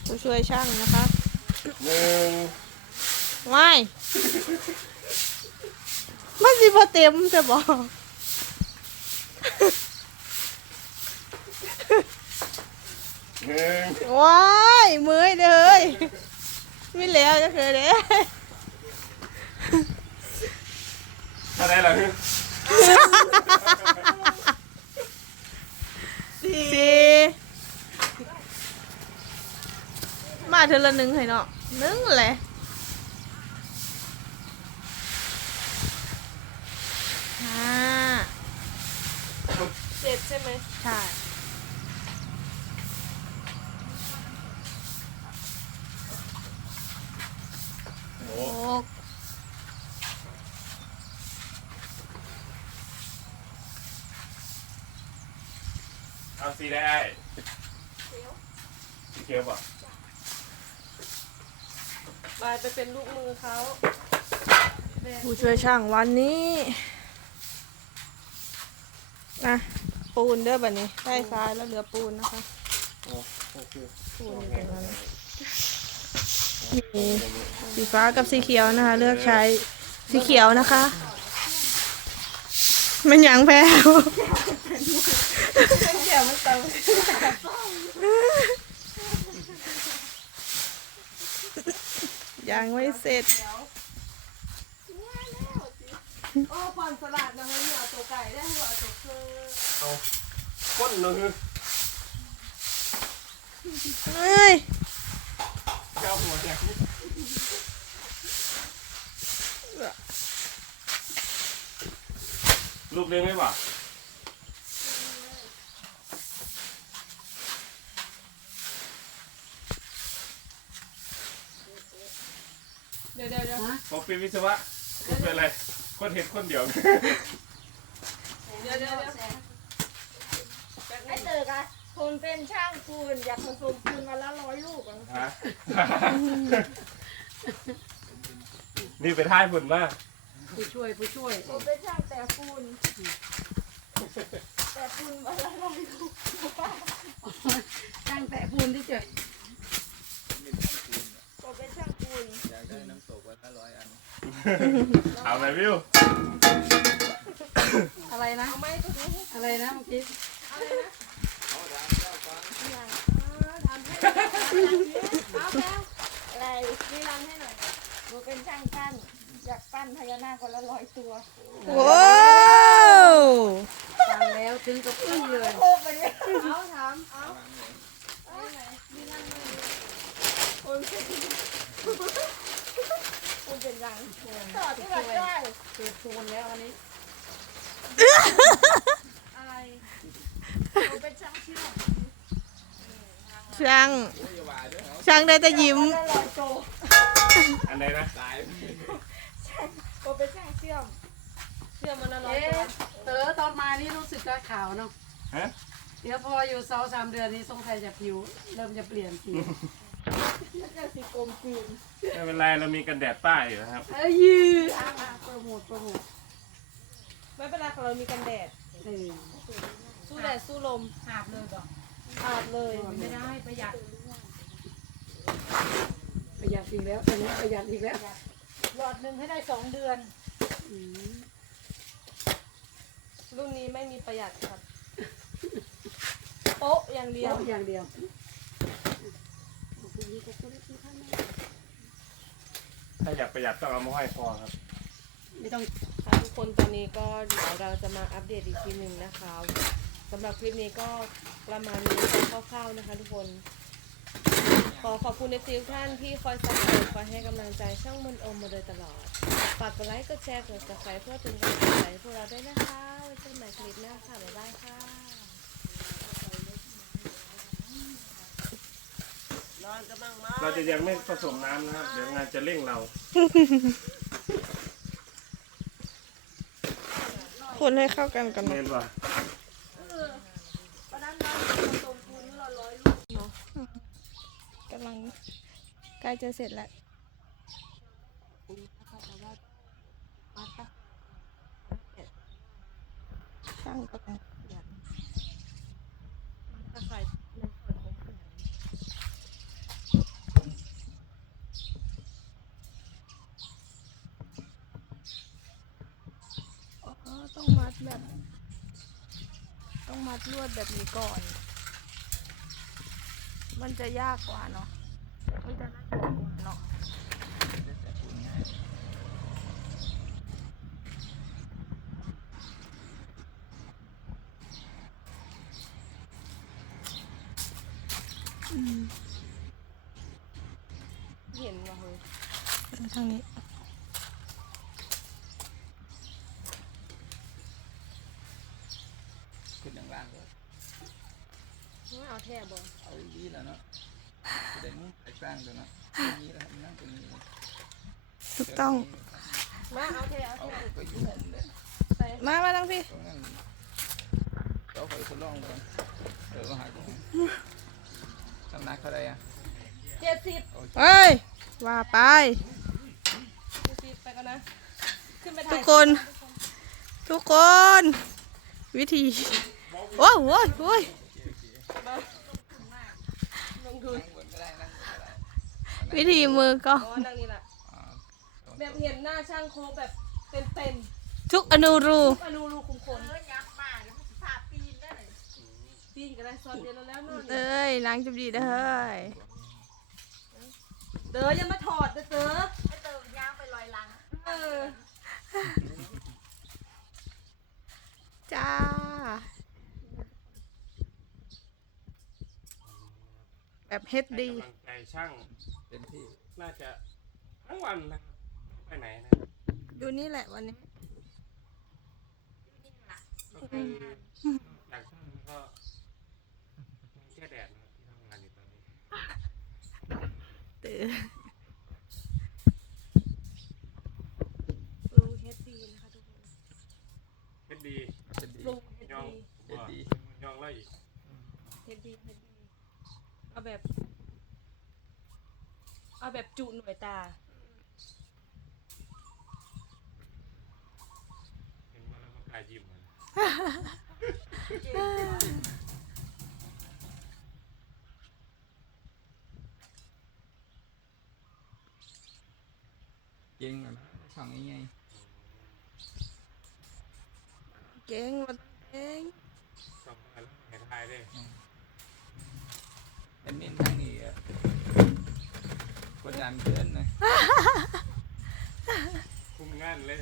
ผู้ช่วยช่างนะคะ 1 ไม่มันสิบ่เต็มจะบอกว้ายมือเด้อไม่แล้วจะเคยเด้เท่าไหร่ล่ะสี่มาเธอละหนึ่งให้เนาะหนึ่งแหละ7ใช่ไหมใช่6 เอาสีได้สีเขียวป่ะบายไปเป็นลูกมือเขาผู้ช่วยช่างวันนี้นะปูนเด้อแบบนี้ใต้ซ้ายแล้วเหลือปูนนะคะปูนอยู่ตรงนั้นมีสีฟ้ากับสีเขียวนะคะ เลือกใช้สีเขียวนะคะมันยังแพ้วเดี๋ยวมันเติมยังไม่เสร็จโอ้ผ่อนสลัดนะเฮ้ยเอาตัวไก่ได้หัวเอาตัวคือเอาก้นเลยเอ้ยเจ้าหัวแดงลูกเลี้ยงไหมป่ะเดี๋ยวผมเป็นวิศวะคุณเป็นอะไรคนเห็นคนเดียวไอ้เต๋อค่ะคุณเป็นช่างปูนอยากผสมปูนมาละ100 ลูกอ่ะฮะนี่ไปท่ายฝุ่นมากผู้ช่วยผมเป็นช่างแต่ปูนแต่ปูนมาละ100 ลูกช่างแตะปูนที่เจอผมเป็นช่างปูนเอาไหนวิวอะไรนะเอาไหมก็ดูอะไรนะเมื่อกี้อะไรนะทำให้เอาแล้วอะไรนี่ทำให้หน่อยหนูเป็นช่างปั้นอยากปั้นพญานาคคนละ100 ตัวว้าวฟังแล้วถึงกับอึ้งเลยโคกไปเนี่ยเอาถามเอามีนั่นไหมคุณเป็นยังต่อที่แบบได้เปิดโฟนแล้ววันนี้อะไรหนูเป็นช่างเชื่อมช่างได้แต่ยิ้มได้100 โตอันไหนนะหนูเป็นช่างเชื่อมเชื่อมมันละ100 เอ๊ะตัวเต๋อตอนมานี่รู้สึกว่าขาวเนาะฮะเดี๋ยวพออยู่2-3 เดือนนี้สงสัยจะผิวเริ่มจะเปลี่ยนสีแล้วจะสีกลมกลืนไม่เป็นไรเรามีกันแดดป้ายอยู่นะครับเอ้ยยือโปรโมทไม่เป็นไรของเรามีกันแดดเออสู้แดดสู้ลมหาบเลยก่อนอาบเลยไม่ได้ประหยัดอีกแล้วตอนนี้ประหยัดอีกแล้วหลอดหนึ่งให้ได้2 เดือนอืมรุ่นนี้ไม่มีประหยัดครับโป๊ะอย่างเดียวอย่างเดียวถ้าอยากประหยัดต้องเอามาห้อยคอครับไม่ต้องค่ะทุกคนตอนนี้ก็เดี๋ยวเราจะมาอัปเดตอีกทีหนึ่งนะคะสำหรับคลิปนี้ก็ประมาณนี้คร่าวๆนะคะทุกคนขอขอบคุณทุกท่านที่คอยซัพพอร์ตคอยให้กำลังใจช่องมนโอมมาโดยตลอดฝากกดไลค์กดแชร์กดซับสไครต์เพื่อเป็นกำลังใจให้พวกเราด้วยนะคะไว้เจอกันใหม่คลิปหน้าค่ะบ๊ายบายค่ะเราจะยังไม่ผสมน้ำนะครับ เดี๋ยวงานจะเร่งเราคนให้เข้ากันก่อนเน้นว่าวันนั้นเราผสมปูนเรา100 ลูกกำลังใกล้จะเสร็จแล้วช่างต้องตะไคร้ในส่วนของมัดลวดแบบนี้ก่อน มันจะยากกว่าเนาะมันจะน่ากลัวกว่าเนาะเห็นว่าเฮ้ยทางนี้ขึ้นอย่างล่างเลยไม่เอาแท่บ่เอาดีแล้วเนาะแสดงไอ้สร้างตัวเนาะตรงนี้แล้วครับนั่งตรงนี้ถูกต้องมาเอาแท่เอาเอาแท่ไปยุ่งเลยใส่มาทางพี่ตรงนั้นเราคอยทดลองก่อนเดี๋ยวก็หายตรงนั้นทำนักเท่าไรอ่ะ 70 โอเคเฮ้ย ว่าไปไปกันนะขึ้นไปถ่ายทุกคน ทุกคน วิธี โอ้ยโอ้ยโอ้ยลงทุนนั่งบนก็ได้นั่งบนก็ได้วิธีมือก็อ๋อนั่งนี่แหละอ่าแบบเห็นหน้าช่างโคกแบบเต็มทุกอนูรูๆอนูรูคุมขนปีนก็ได้ซ้อนเดียวแล้วนู่นเอ้ยนางจุบดีเด้อเฮ้ยเต๋อยังมาถอดเต๋อให้เต๋อย่างไปลอยลังเออจ้า แบบเฮ็ดดีให้กำลังใจช่างเต็มที่น่าจะทั้งวันนะครับไม่ไปไหนนะดูนี่แหละวันนี้ก็คือจากช่างก็แค่แดดนะครับที่ทำงานอยู่ตอนนี้ตื่นลุงเฮดดีนะคะทุกคนเป็นดีเป็นดีลุงเฮดยองดีบัวยองไล่อีกเฮดดีเอาแบบจุหน่วยตาเห็นมาแล้วก็กลายยิ้มเลยเก่งอ่ะช่องนี้ไงเก่งมาเก่งส่งมาแล้วเห็นทายด้วยแอดมินทางนี้อ่ะกดดันเกินนะคุมงานเลย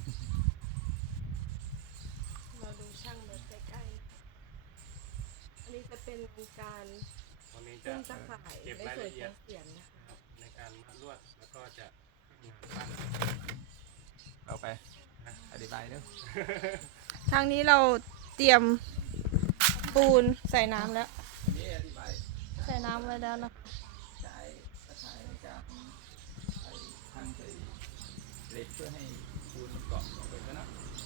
เราดูช่างแบบใกล้ๆอันนี้จะเป็นการวันนี้ซึ่จะงตะข่ายเก็บในรายส่วนละเอีขยอดงเสียงนะคะนะครับในการมัดลวดแล้วก็จะงานปั้นเอาไปอธิบายเด้อทางนี้เราเตรียมปูนใส่น้ำแล้วอันนี้อธิบายใส่น้ำไว้แล้วนะใช้ตะไคร้ในการใส่ทางใส่เหล็กเพื่อให้ปูนมันเกาะลงไปก็นะ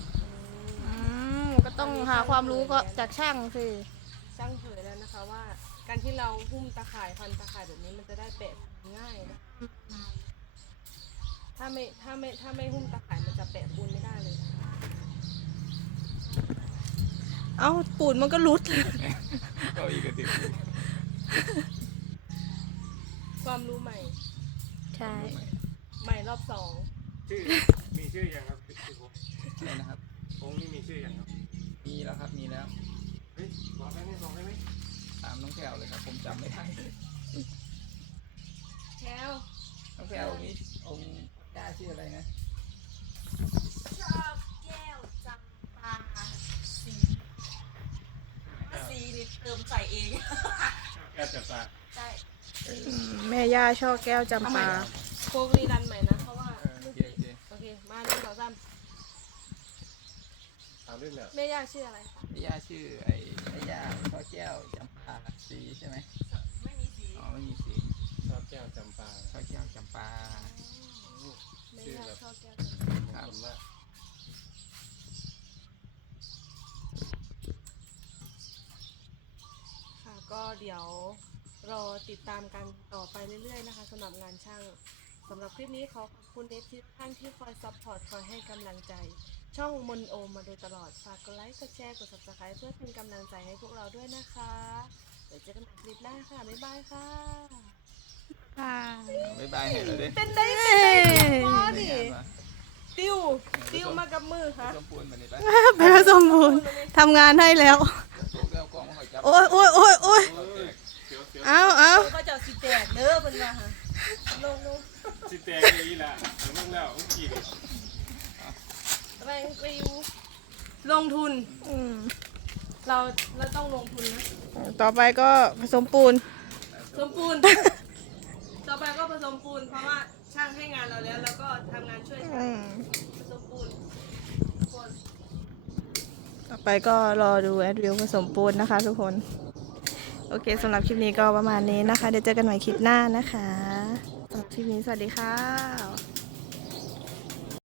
ก็ต้องหาความรู้ก็จากช่างสิช่างเผยแล้วนะคะว่า การที่เราหุ้มตะข่ายพันตะข่ายแบบนี้มันจะได้แปะง่ายนะถ้าไม่หุ้มตะข่ายมันจะแปะปูนไม่ได้เลยนะคะเอ้าปูนมันก็รุดก็อีกกระติกความรู้ใหม่ใช่ใหม่รอบสองชื่อมีชื่อยังครับชื่อผมอะไรนะครับองค์นี่มีชื่อยังครับมีแล้วครับมีแล้วเฮ้ยบอกได้ไหมบอกได้ไหมตามน้องแก้วเลยครับผมจำไม่ได้แล้วน้องแก้วนี้องค์ย่าชื่ออะไรนะชอบแก้วจำปาสีสีนี่เติมใส่เองแก้วจับตาใช่แม่ย่าช่อแก้วจำปาโคกรีดันใหม่นะเพราะว่าโอเคโอเคโอเคมาหนึ่งสองสามถามเรื่องเนี่ยแม่ย่าชื่ออะไรคะย่าชื่อไอ้ย่าช่อแก้วจำปาสีใช่ไหมไม่มีสีอ๋อไม่มีสีชอบแก้วจำปาช่อแก้วจำปาแม่ย่าชอบแก้วขอบคุณมากค่ะก็เดี๋ยวรอติดตามกันต่อไปเรื่อยๆนะคะสำหรับงานช่างสำหรับคลิปนี้ขอขอบคุณเอฟซีท่านที่คอยซัพพอร์ตคอยให้กำลังใจ ช่องมนโอมมาโดยตลอดฝากกดไลค์กดแชร์กด subscribe เพื่อเป็นกำลังใจให้พวกเราด้วยนะคะเดี๋ยวเจอกันใหม่คลิปหน้าค่ะบ๊ายบายค่ะค่ะบ๊ายบายให้เราด้วยเป็นได้เอ้ยพอดิติ้วมากับมือค่ะชมพูนแบบนี้ไปไปผสมบูรณ์ทำงานให้แล้วผมโอ้ยโอ้ยโอ้ยโอ้ยเสียวเสียวเอาเอาก็จะสิแตกเด้อเพิ่นว่าฮะลงสิแตกอย่างนี้แหละแต่เมื่อแล้วเมื่อกี้นี่ไปอยู่ลงทุนอืมเราต้องลงทุนนะต่อไปก็ผสมปูนผสมปูน ต่อไปก็ผสมปูนเพราะว่าช่างให้งานเราแล้วแล้วก็ทำงานช่วยช่างผสมปูนทุกคนต่อไปก็รอดูแอดวิวผสมปูนนะคะทุกคน โอเคสำหรับคลิปนี้ก็ประมาณนี้นะคะ เดี๋ยวเจอกันใหม่คลิปหน้านะคะสำหรับคลิปนี้สวัสดีค่ะ